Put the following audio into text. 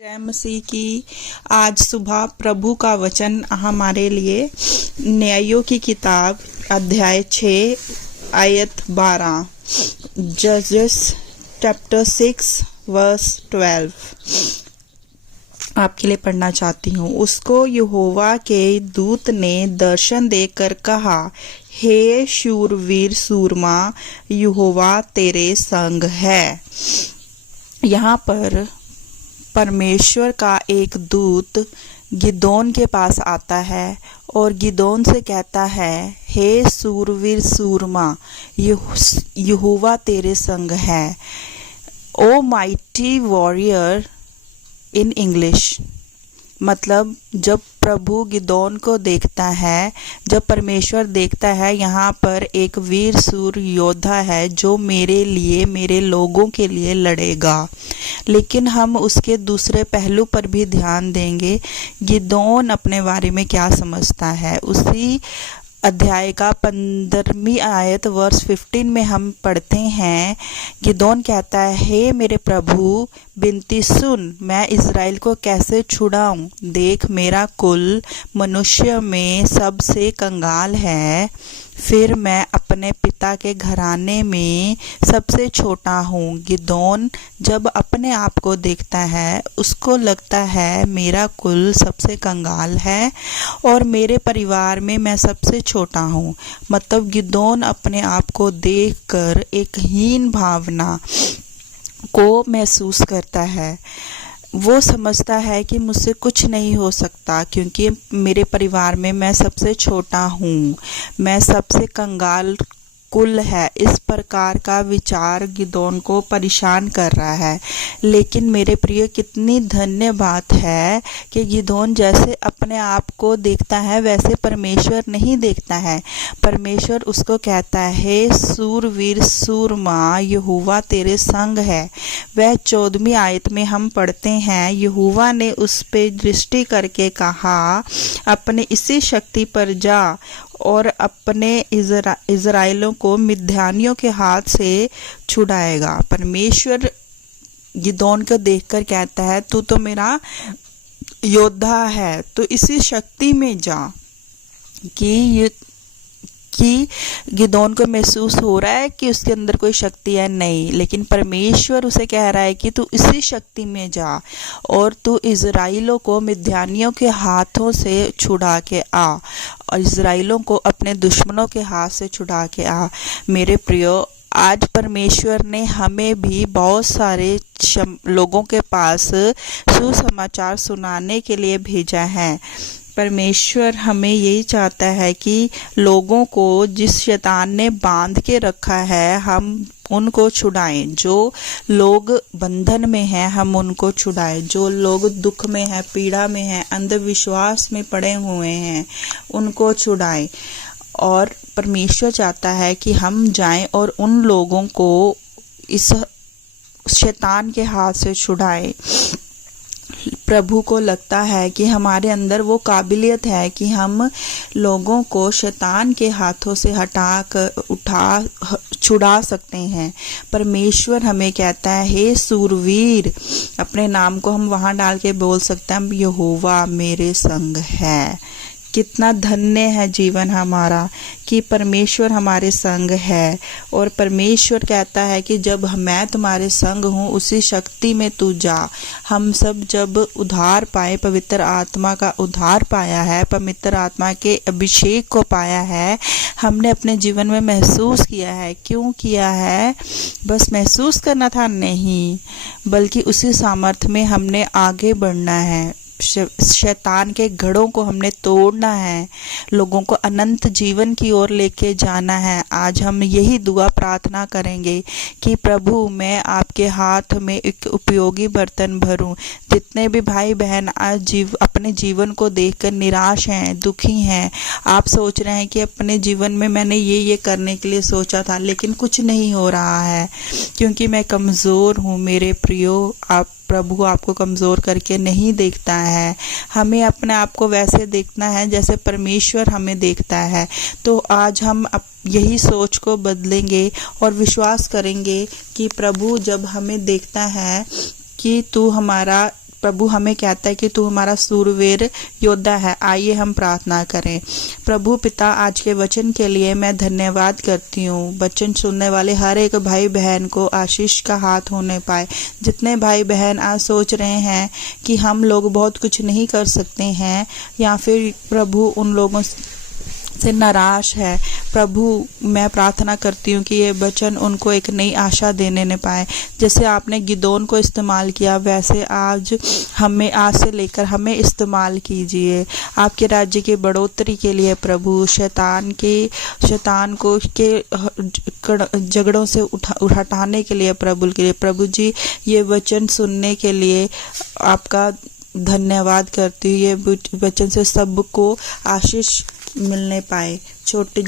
जय मसीह की। आज सुबह प्रभु का वचन हमारे लिए न्यायों की किताब अध्याय 6 आयत 12 जजेस चैप्टर 6 वर्स 12 आपके लिए पढ़ना चाहती हूँ। उसको यहोवा के दूत ने दर्शन देकर कहा, हे शूरवीर सूरमा, यहोवा तेरे संग है। यहाँ पर परमेश्वर का एक दूत गिदोन के पास आता है और गिदोन से कहता है, हे सूरवीर सूरमा, यहोवा तेरे संग है। ओ माइटी वॉरियर इन इंग्लिश। मतलब जब प्रभु गिदोन को देखता है, जब परमेश्वर देखता है यहाँ पर एक वीर सूर योद्धा है जो मेरे लिए, मेरे लोगों के लिए लड़ेगा। लेकिन हम उसके दूसरे पहलू पर भी ध्यान देंगे। गिदोन अपने बारे में क्या समझता है। उसी अध्याय का 15वीं आयत वर्स 15 में हम पढ़ते हैं, गिदोन कहता है, हे मेरे प्रभु, बिनती सुन, मैं इज़राइल को कैसे छुड़ाऊं। देख, मेरा कुल मनुष्य में सबसे कंगाल है, फिर मैं अपने पिता के घराने में सबसे छोटा हूँ। गिदोन जब अपने आप को देखता है, उसको लगता है मेरा कुल सबसे कंगाल है और मेरे परिवार में मैं सबसे छोटा हूँ। मतलब गिदोन अपने आप को देखकर एक हीन भावना को महसूस करता है। वो समझता है कि मुझसे कुछ नहीं हो सकता क्योंकि मेरे परिवार में मैं सबसे छोटा हूँ, मैं सबसे कंगाल कुल है। इस प्रकार का विचार गिदोन को परेशान कर रहा है। लेकिन मेरे प्रिय, कितनी धन्य बात है कि गिदोन जैसे अपने आप को देखता है वैसे परमेश्वर नहीं देखता है। परमेश्वर उसको कहता है, हे सूरवीर सूरमा, यहोवा तेरे संग है। वह 14वीं आयत में हम पढ़ते हैं, यहोवा ने उस पे दृष्टि करके कहा, अपने इसी शक्ति पर जा और अपने इज़राइलों को मिद्यानियों के हाथ से छुड़ाएगा। परमेश्वर गिदोन को देखकर कहता है, तू तो मेरा योद्धा है, तो इसी शक्ति में जा। कि गिदोन को महसूस हो रहा है कि उसके अंदर कोई शक्ति है नहीं, लेकिन परमेश्वर उसे कह रहा है कि तू इसी शक्ति में जा और तू इज़राइलों को मिद्यानियों के हाथों से छुड़ा के आ और इज़राइलों को अपने दुश्मनों के हाथ से छुड़ा के आ। मेरे प्रियो, आज परमेश्वर ने हमें भी बहुत सारे लोगों के पास सुसमाचार सुनाने के लिए भेजा है। परमेश्वर हमें यही चाहता है कि लोगों को जिस शैतान ने बांध के रखा है, हम उनको छुड़ाएं। जो लोग बंधन में हैं, हम उनको छुड़ाएं। जो लोग दुख में हैं, पीड़ा में हैं, अंधविश्वास में पड़े हुए हैं, उनको छुड़ाएं। और परमेश्वर चाहता है कि हम जाएं और उन लोगों को इस शैतान के हाथ से छुड़ाएं। प्रभु को लगता है कि हमारे अंदर वो काबिलियत है कि हम लोगों को शैतान के हाथों से छुड़ा सकते हैं। परमेश्वर हमें कहता है, हे सूरवीर, अपने नाम को हम वहाँ डाल के बोल सकते हैं, यहोवा मेरे संग है। कितना धन्य है जीवन हमारा कि परमेश्वर हमारे संग है। और परमेश्वर कहता है कि जब मैं तुम्हारे संग हूँ, उसी शक्ति में तू जा। हम सब जब उद्धार पाए, पवित्र आत्मा का उद्धार पाया है, पवित्र आत्मा के अभिषेक को पाया है, हमने अपने जीवन में महसूस किया है। क्यों किया है? बस महसूस करना था? नहीं, बल्कि उसी सामर्थ्य में हमने आगे बढ़ना है। शैतान के गढ़ों को हमने तोड़ना है, लोगों को अनंत जीवन की ओर लेके जाना है। आज हम यही दुआ प्रार्थना करेंगे कि प्रभु, मैं आपके हाथ में एक उपयोगी बर्तन भरूं। जितने भी भाई बहन आज अपने जीवन को देखकर निराश हैं, दुखी हैं, आप सोच रहे हैं कि अपने जीवन में मैंने ये करने के लिए सोचा था लेकिन कुछ नहीं हो रहा है क्योंकि मैं कमज़ोर हूँ। मेरे प्रियो, प्रभु आपको कमज़ोर करके नहीं देखता है। हमें अपने आप को वैसे देखना है जैसे परमेश्वर हमें देखता है। तो आज हम यही सोच को बदलेंगे और विश्वास करेंगे कि प्रभु जब हमें देखता है कि तू हमारा प्रभु हमें कहता है कि तू हमारा सूरवीर योद्धा है। आइए हम प्रार्थना करें। प्रभु पिता, आज के वचन के लिए मैं धन्यवाद करती हूँ। वचन सुनने वाले हर एक भाई बहन को आशीष का हाथ होने पाए। जितने भाई बहन आज सोच रहे हैं कि हम लोग बहुत कुछ नहीं कर सकते हैं या फिर प्रभु उन लोगों से नाराज है, प्रभु मैं प्रार्थना करती हूँ कि ये वचन उनको एक नई आशा देने न पाए। जैसे आपने गिदोन को इस्तेमाल किया, वैसे आज हमें आज से लेकर हमें इस्तेमाल कीजिए आपके राज्य की बढ़ोतरी के लिए। प्रभु शैतान को के झगड़ों से उठाने के लिए प्रभु जी ये वचन सुनने के लिए आपका धन्यवाद करती हूँ। ये वचन से सबको आशीष मिलने पाए। छोटे